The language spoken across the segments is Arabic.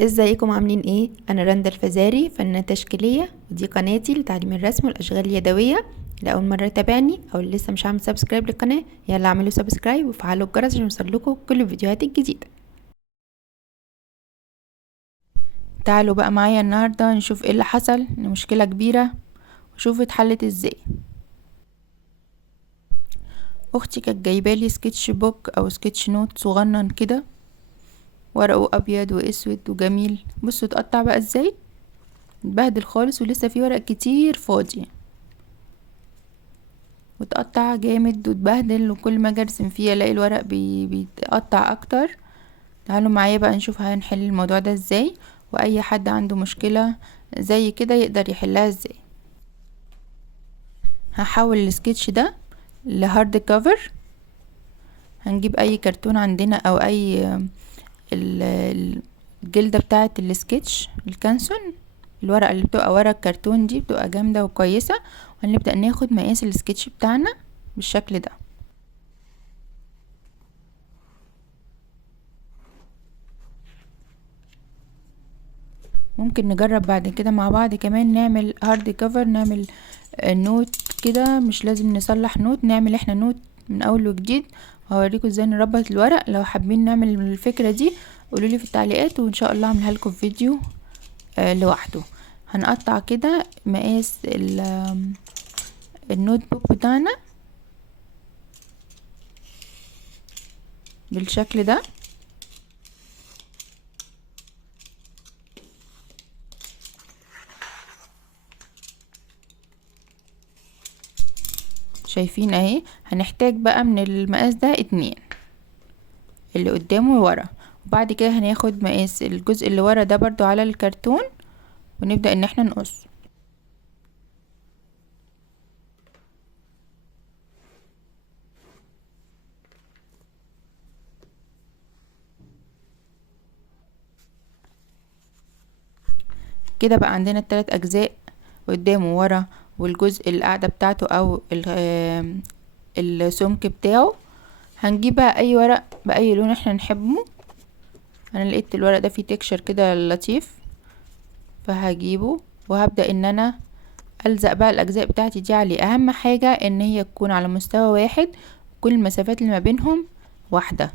ازيكم عاملين ايه؟ انا رندا الفزاري، فنانة تشكيلية، ودي قناتي لتعليم الرسم والاشغال اليدوية. لاول مرة تابعني او اللي لسه مش عامل سبسكرايب للقناة، يلا اعملوا سبسكرايب وفعلوا الجرس عشان يوصلكوا كل الفيديوهات الجديدة. تعالوا بقى معايا النهاردة نشوف ايه اللي حصل، مشكلة كبيرة وشوف اتحلت ازاي. اختي كانت جايبالي سكتش بوك او سكتش نوت صغنن كده، ورقه ابيض واسود وجميل. بصوا اتقطع بقى ازاي، اتبهدل خالص ولسه فيه ورق كتير فاضي، وتقطع جامد وتبهدل، وكل ما اجي ارسم فيه الاقي الورق بيتقطع اكتر. تعالوا معايا بقى نشوف هنحل الموضوع ده ازاي، واي حد عنده مشكلة زي كده يقدر يحلها ازاي. هحول السكتش ده لهارد كفر. هنجيب اي كرتون عندنا او اي الجلدة بتاعة السكتش الكانسون، الورقة اللي بتبقى ورا الكرتون دي بتبقى جامدة وكويسة. وهنبدأ ناخد مقاس السكتش بتاعنا بالشكل ده. ممكن نجرب بعد كده مع بعض كمان نعمل هارد كفر، نعمل نوت كده، مش لازم نصلح نوت، نعمل احنا نوت من اول وجديد. وهوريكم ازاي نربط الورق. لو حابين نعمل الفكرة دي قولولي في التعليقات وان شاء الله اعملها لكم في فيديو لوحده. هنقطع كده مقاس النوت بوك بتاعنا بالشكل ده. شايفين اهي. هنحتاج بقى من المقاس ده 2 اللي قدامه ورا، وبعد كده هناخد مقاس الجزء اللي ورا ده برضو على الكرتون ونبدأ ان احنا نقص. كده بقى عندنا ال3 اجزاء، قدامه ورا والجزء القاعدة بتاعته او السمك بتاعه. هنجيب بقى اي ورق باي لون احنا نحبه. انا لقيت الورق ده فيه تكشر كده لطيف فهجيبه، وهبدأ ان انا الزق بقى الاجزاء بتاعتي دي عليه. اهم حاجة ان هي تكون على مستوى واحد، كل المسافات اللي ما بينهم واحدة،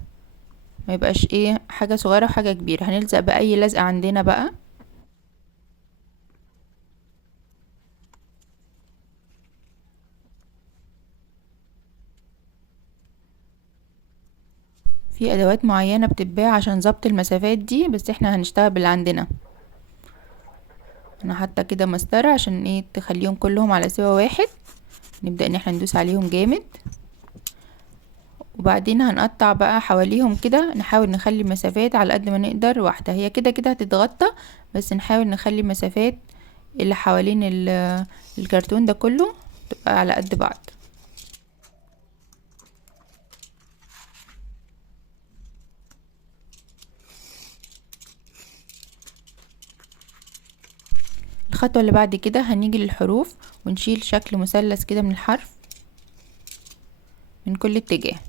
ما يبقاش ايه حاجة صغيرة وحاجة كبيرة. هنلزق بأي لزقة عندنا بقى. في ادوات معينة بتتباع عشان ضبط المسافات دي، بس احنا هنشتغل باللي عندنا. انا حاطه كده مسطرة عشان ايه تخليهم كلهم على سوا واحد. نبدأ ان احنا ندوس عليهم جامد، وبعدين هنقطع بقى حواليهم كده. نحاول نخلي مسافات على قد ما نقدر واحدة، هي كده كده هتتغطى، بس نحاول نخلي مسافات اللي حوالين الكرتون ده كله تبقى على قد بعض. الخطوة اللي بعد كده هنيجي للحروف ونشيل شكل مثلث كده من الحرف من كل اتجاه.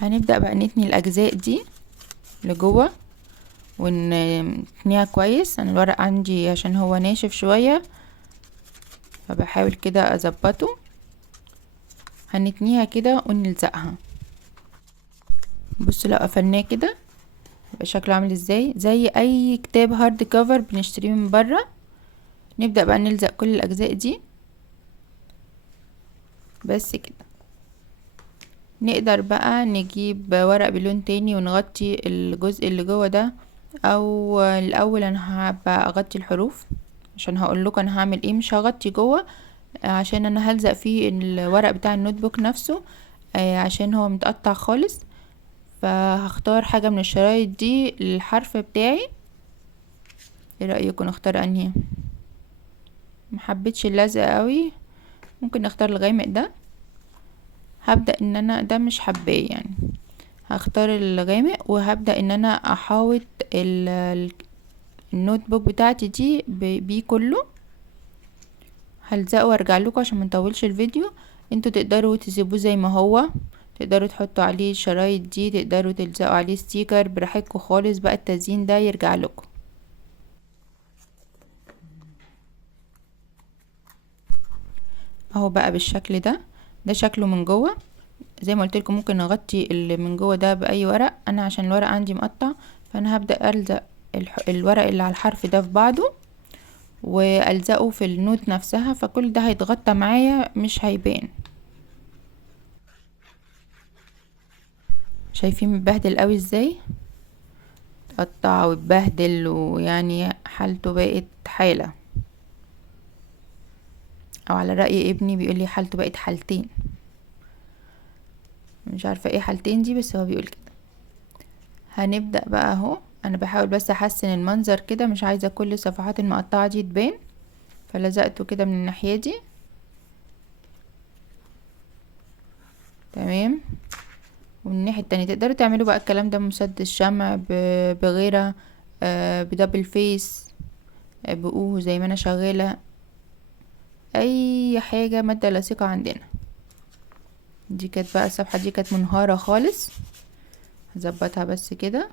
هنبدأ بقى نتني الأجزاء دي لجوه ونتنيها كويس. انا الورق عندي عشان هو ناشف شوية فبحاول كده اظبطه. هنتنيها كده ونلزقها. بصوا لو قفلناه كده يبقى شكله عامل ازاي، زي اي كتاب هارد كفر بنشتريه من بره. نبدأ بقى نلزق كل الاجزاء دي بس كده. نقدر بقى نجيب ورق بلون تاني ونغطي الجزء اللي جوه ده، او الاول انا هبقى اغطي الحروف عشان هقول لكم انا هعمل ايه. مش هغطي جوه عشان انا هلزق فيه الورق بتاع النوت بوك نفسه، عشان هو متقطع خالص. فهختار حاجة من الشرايط دي للحرف بتاعي. ايه رأيكم نختار انهي؟ محبتش اللزق قوي، ممكن نختار الغامق ده. هبدأ ان انا ده مش حباه يعني، هختار الغامق وهبدأ ان انا احاوط النوت بوك بتاعتي دي بيه كله. هلزقه وارجع لكم عشان منطولش الفيديو. انتوا تقدروا تسيبوه زي ما هو، تقدروا تحطوا عليه الشرايط دي، تقدروا تلزقوا عليه ستيكر براحتكم خالص، بقى التزيين ده يرجع لكم. اهو بقى بالشكل ده، ده شكله من جوه. زي ما قلت لكم ممكن نغطي اللي من جوه ده باي ورق، انا عشان الورق عندي مقطع فانا هبدأ الزق الورق اللي على الحرف ده في بعضه والزقه في النوت نفسها، فكل ده هيتغطى معايا مش هيبان. شايفين متبهدل قوي ازاي؟ اتقطع واتبهدل ويعني حالته بقت حالة، او على رأي ابني بيقولي حالته بقت حالتين. مش عارفة ايه حالتين دي، بس هو بيقول كده. هنبدأ بقى اهو، انا بحاول بس احسن المنظر كده، مش عايزة كل الصفحات المقطعة دي تبان، فلزقته كده من الناحية دي. تمام. ومن الناحية التانية تقدروا تعملوا بقى الكلام ده بمسدس شمع، بغيرة، بدبل فيس، بقوه زي ما انا شغالة، اي حاجة مادة لاصقة عندنا. دي كانت بقى الصفحة دي كانت منهارة خالص، هظبطها بس كده.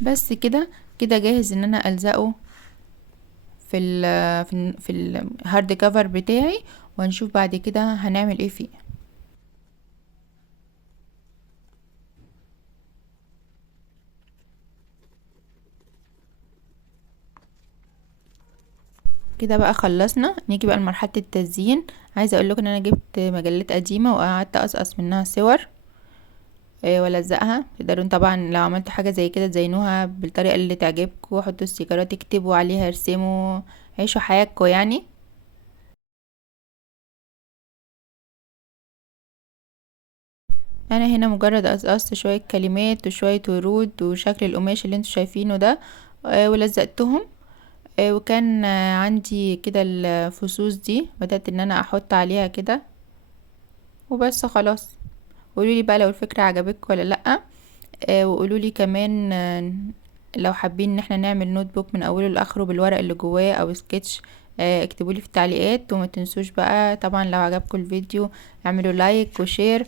بس كده كده جاهز ان انا الزقه في الهارد كفر بتاعي، وهنشوف بعد كده هنعمل ايه فيه. كده بقى خلصنا، نيجي بقى لمرحلة التزيين. عايزة اقول لكم ان انا جبت مجلات قديمة وقعدت اقصقص منها صور والزقها. تقدروا طبعا لو عملتوا حاجة زي كده تزينوها بالطريقة اللي تعجبكم، حطوا استيكرات، اكتبوا عليها، ارسموا، عيشوا حياتكم يعني. انا هنا مجرد قصقصت شوية كلمات وشوية ورود وشكل القماش اللي انتوا شايفينه ده، ولزقتهم. وكان عندي كده الفصوص دي، بدأت ان انا احط عليها كده وبس خلاص. قولولي بقى لو الفكرة عجبتكم ولا لأ. وقولولي كمان لو حابين ان احنا نعمل نوت بوك من اوله لاخره بالورق اللي جواه او سكتش، اكتبولي في التعليقات. وما تنسوش بقى طبعا لو عجبكم الفيديو اعملوا لايك وشير،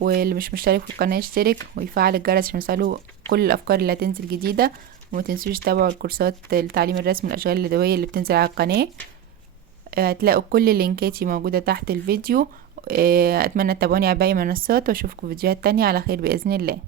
واللي مش مشترك في القناة يشترك ويفعل الجرس عشان يوصلوا كل الافكار اللي هتنزل جديدة. وما تنسوش تتابعوا الكورسات لتعليم الرسم والاشغال اليدوية اللي بتنزل على القناة. هتلاقوا كل لينكاتي موجودة تحت الفيديو. اتمنى تتابعوني على باقي المنصات، واشوفكم فيديوهات تانية على خير بإذن الله.